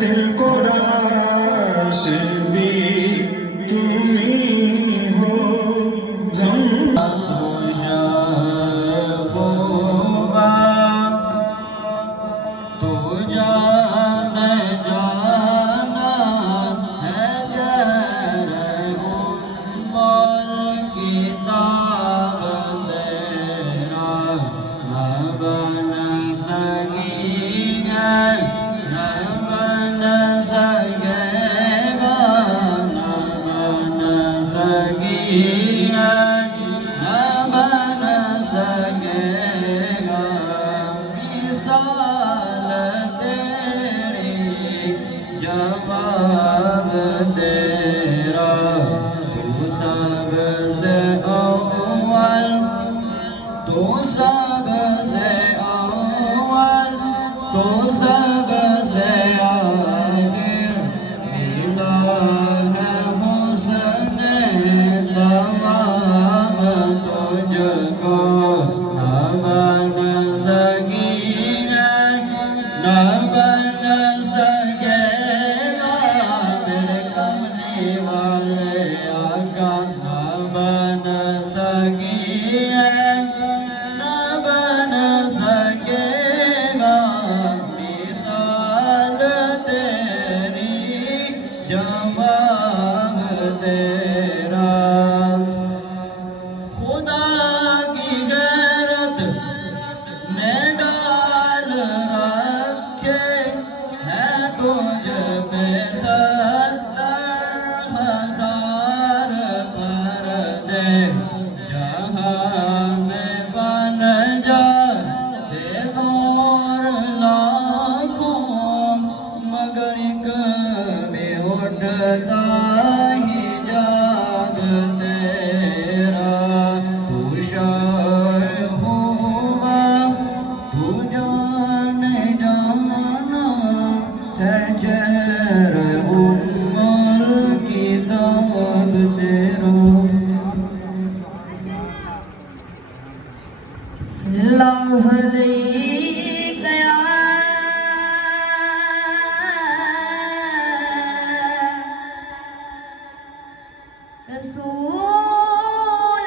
दिल को रास भी तुम्ही हो तो जान जाना है जर उम्मल किताब तेरा न बन सकी है न बन सकेगा न बन सकी है न बन सकेगा मिसाल तेरी जवाब तेरा तू सबसे अव्वल तू सबसे अव्वल तू सबसे आखिर मिला है हुस्न तमाम तुझको न बन सकी है न बन सकेगा मेरे कमली वाले आका न बन सकी है न बन सकेगा मिसाल तेरी जवाब तेरा खुदा की गैरत ने डाल रखे है तुझ पे 70,000 पर्दे जहाँ में बन जा दे नूर लाखों मगर एक भी उठता हिजाब तेरा तू शाह हुआ तू जान जाना है चेहरा उम्मल किताब तेरा सल्लल्लाहु अलैहि या रसूल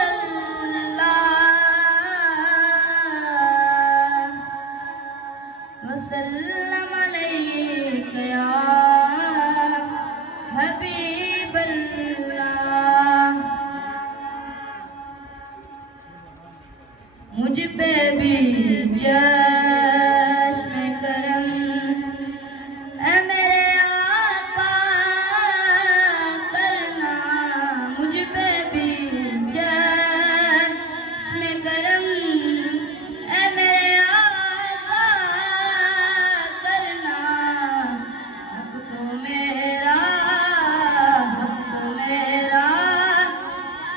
अल्लाह वसल्लम अलैहि या हबीब अल्लाह मुझ पे भी चश्म करम ऐ मेरे आका करना मुझ पे भी चश्म करम ऐ मेरे आका करना हक तो मेरा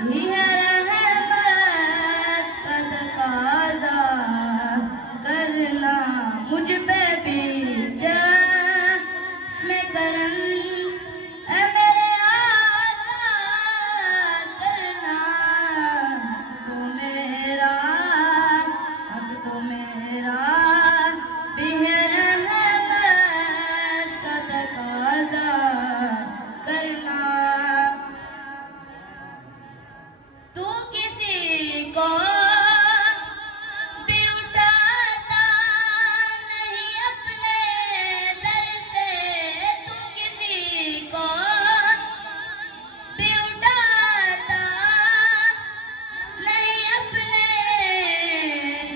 ही है रहमत का तकाज़ा करना मुझ पे भी चश्म करम ऐ मेरे आका करना तो मेरा अब तो मेरा भी है रहमत का तकाज़ा करना तू किसी को भी उठाता नहीं अपने दर से तू किसी को भी उठाता नहीं अपने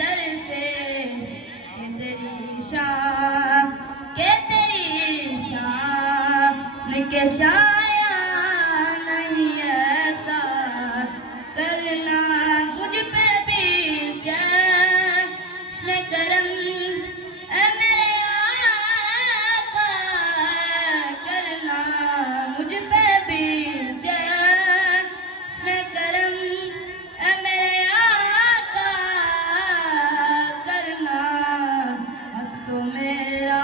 दर से के तेरी शान के शाया नहीं ऐसा करना मुझ पे भी चश्म करम ऐ मेरे आका करना मुझ पे भी चश्म करम ऐ मेरे आका करना अब तो मेरा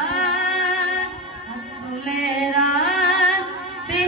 भी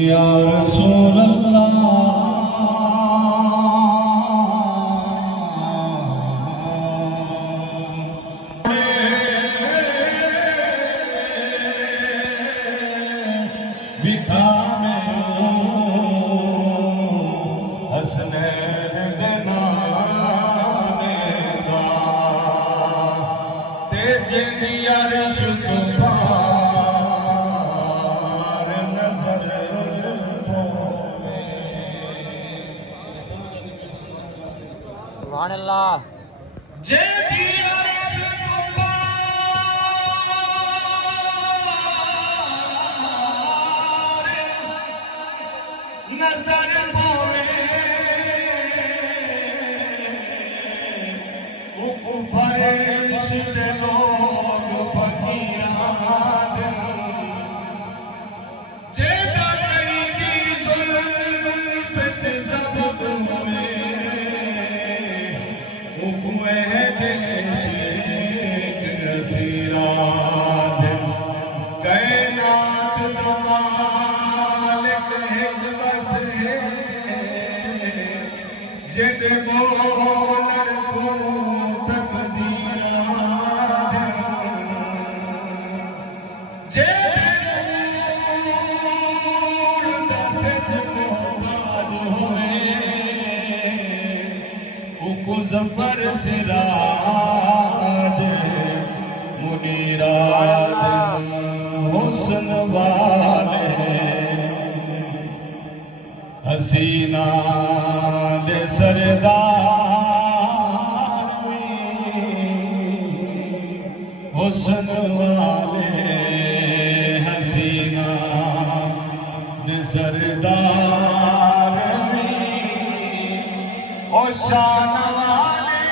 या रसूल अल्लाह बिखा में हसनैन बनानेगा तेजे दी अर्श तो पार नजर सुभान अल्लाह। जे दी अर्श तो पार नजर पावे फरिश्ते लोग फकीरान जेदा कई दी जुल्फ च ज़ब्त हुए हुए देश रसीरान कायनात दा मालिक एक बस है जिदे बोलण को तकदीरान जिदे नूर दा सजदो बाज होवे उको ज़फ़र सिराज मुनीराज हुस्न वाले हसीना दे सरदार हुस्न वाले हसीना दे सरदार ओ शान वाले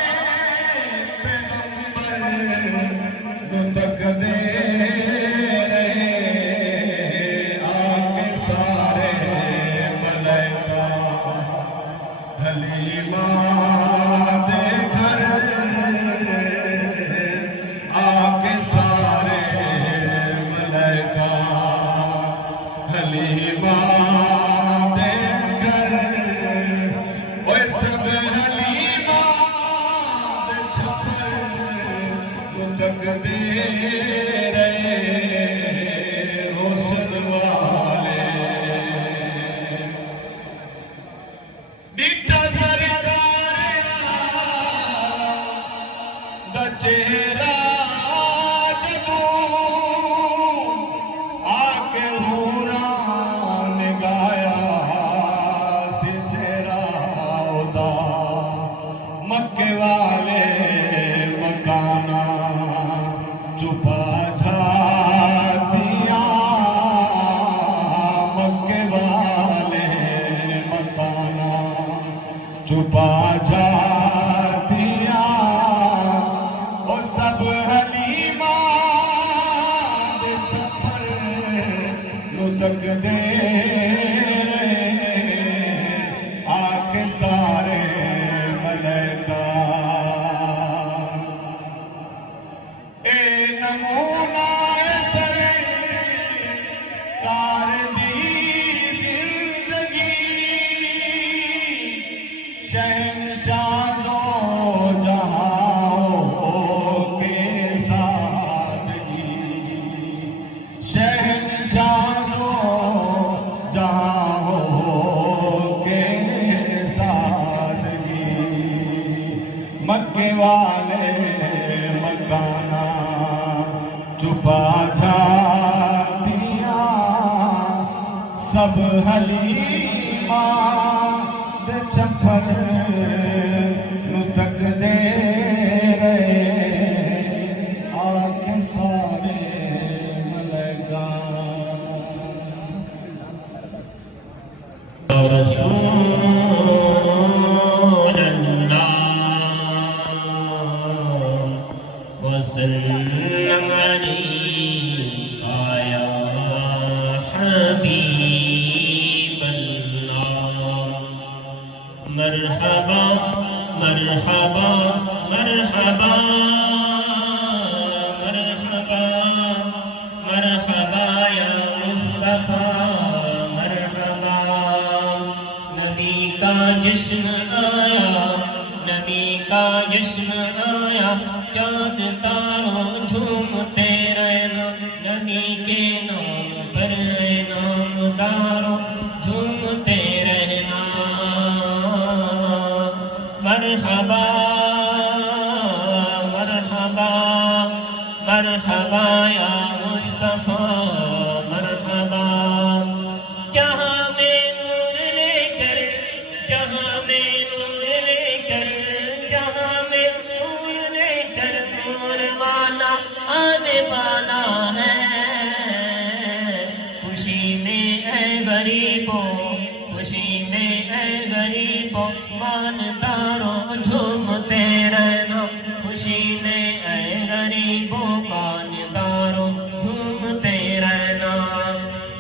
पैगंबर तक दे आके सारे मलाइका हलीमा दे घर आके सारे मलाइका हलीमा दे घर ओए सब हलीमा दे छप्पर तक दे हुस्न वाले बिटा सरकार दा चेहरा जदों आके हूरां ने गाया सिसेरा उदा मक्के वाले मकाना चुपा झातियां मक्के वाले मकाना चुपा झातियां ओ सब हलीमा दे छप्पर नु तक दे आके सारे मलाइका ए नमूना सरकार दी जिंदगी शहंशाह दो जहां के सादगी शहंशाह दो जहां के सादगी मक्के वाले मकाना चुपा झातियां सब हलीमा दे छप्पर नु तक दे आके सारे मलाइका रसूल अल्लाह वसल्लम अलैका या हबीब मरहबा मरहबा मरहबा मरहबा या मुस्तफा मरहबा। नबी का जश्न आया, नबी का जश्न आया, चाँद तारों झूमते रहना, नबी के नाम पर नामदारों झूमते रहना। मरहबा मरहबा मरहबा या मुस्तफा मरहबा। जहाँ में नूर लेकर, जहाँ में नूर लेकर, जहाँ में नूर लेकर नूर वाला आने वाला है। खुशी में है गरीबों, खुशी में है गरीबों, मानदारों झूमते रहना। खुशी में है गरीबों, मानदारों झूमते रहना।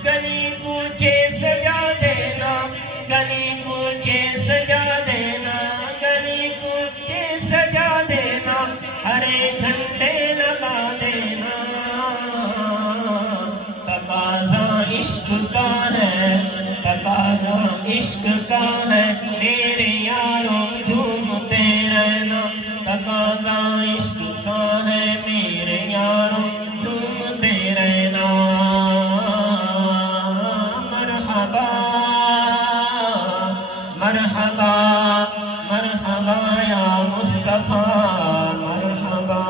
गली कूचे सजा देना, गली कूचे सजा देना, गली कूचे सजा देना, हरे झंडे लगा देना। तकाज़ा इश्क का है, तकाज़ा इश्क का है, मेरे यारों झूमते रहना। तकाज़ा इश्क का है, मेरे यारों झूमते रहना। मरहबा मरहबा मरहबा या मुस्तफा मरहबा।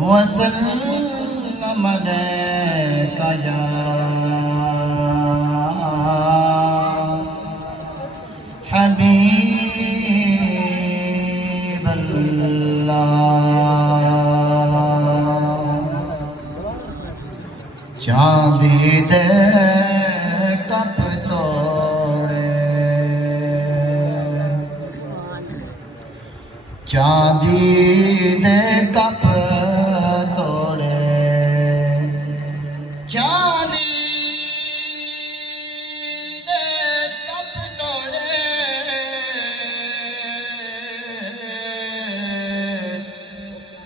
वसल्लम अलैका या हबीब अल्लाह। चांदी दे कप तोड़े, चांदी दे कप तोड़े, चांदी दे कप तोड़े,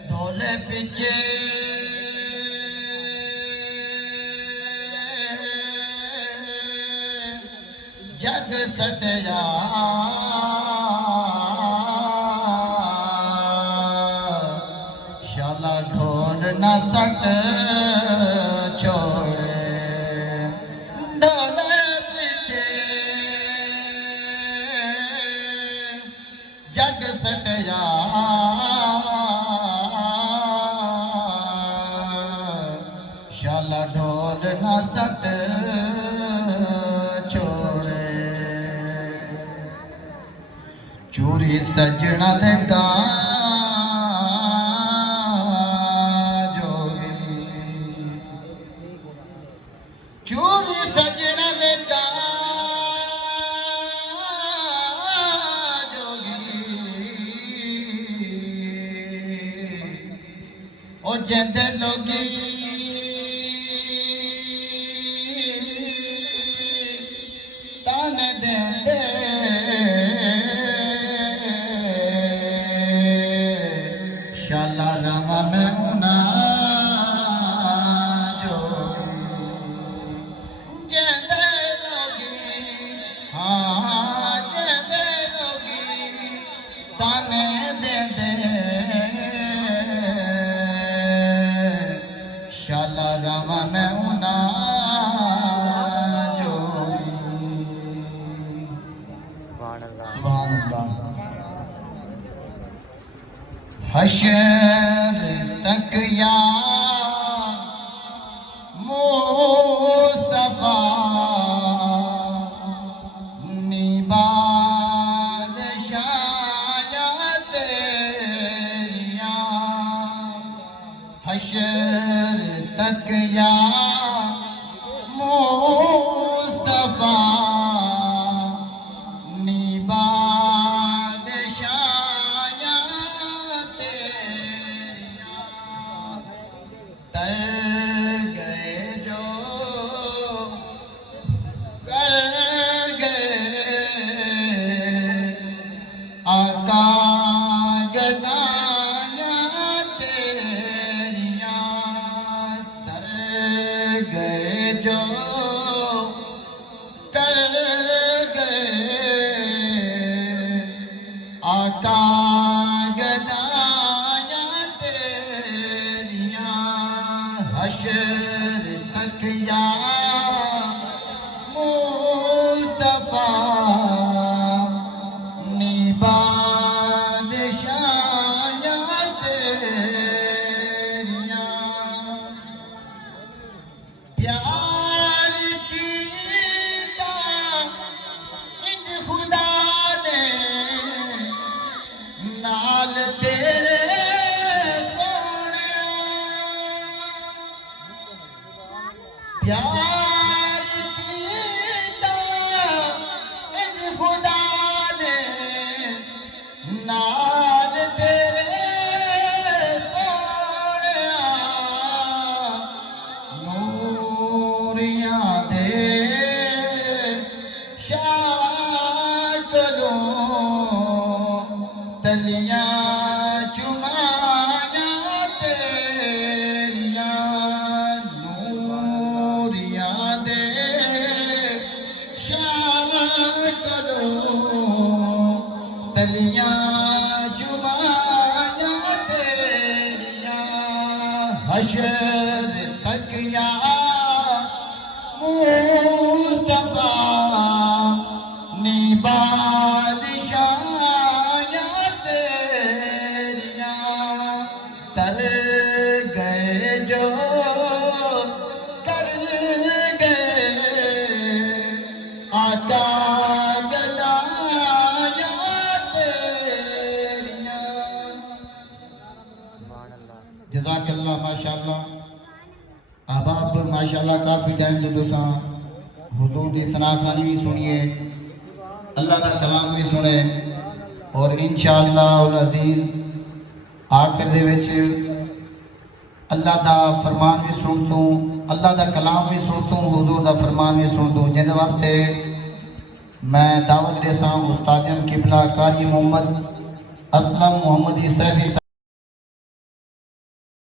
ढोले पीछे जग सटया। शाला ढोल न सट छोड़े, ढोल पीछे जग सटया। शाला ढोल न सट छोड़े। चूरी सजना दे जोगी, चूरी सजना दे जोगी, ओ जिंद लोगी तान दे शाला रामा में उना जोगी, जिंद लोगी हाँ जिंद लोगी ताने दे शाला रामा में उना जोगी। सुभान अल्लाह। हशर तक या मुस्तफा निबाद शाया तेरिया। हशर तक या आका गदाया तेरिया तर गए जो कर गए आका गदाया तेरिया हशर तक या मुस्तफा नी बादशाया तेरिया प्यार कीता इंज खुदा ने नाल तेरे सोहणिया प्यार कीता इंज खुदा ने नाल तेरे सोहणिया नूरियां दे शाकलों तलियां चुमाया तेरिया नूरियां दे शाकलों तलियां चुमाया तेरिया हशर तक या मुस्तफा नी बादशाया तेरिया तर गए जो कर गए आका गदाया तेरिया जज़ाकल्लाह माशाअल्लाह अहबाब माशाअल्लाह काफ़ी टाइम तो तुसा हुजूर दी सनाखानी भी सुनिए अल्लाह का कलाम भी सुने और इंशाअल्लाह अज़ीज़ आखिर दे विच अल्लाह दा फरमान भी सुन दूँ अल्लाह दा कलाम भी सुन दूँ हुजूर दा फरमान भी सुन दूँ जिस वास्ते मैं दावत देसां उस्ताद किबला कारी मोहम्मद असलम मोहम्मद सैफी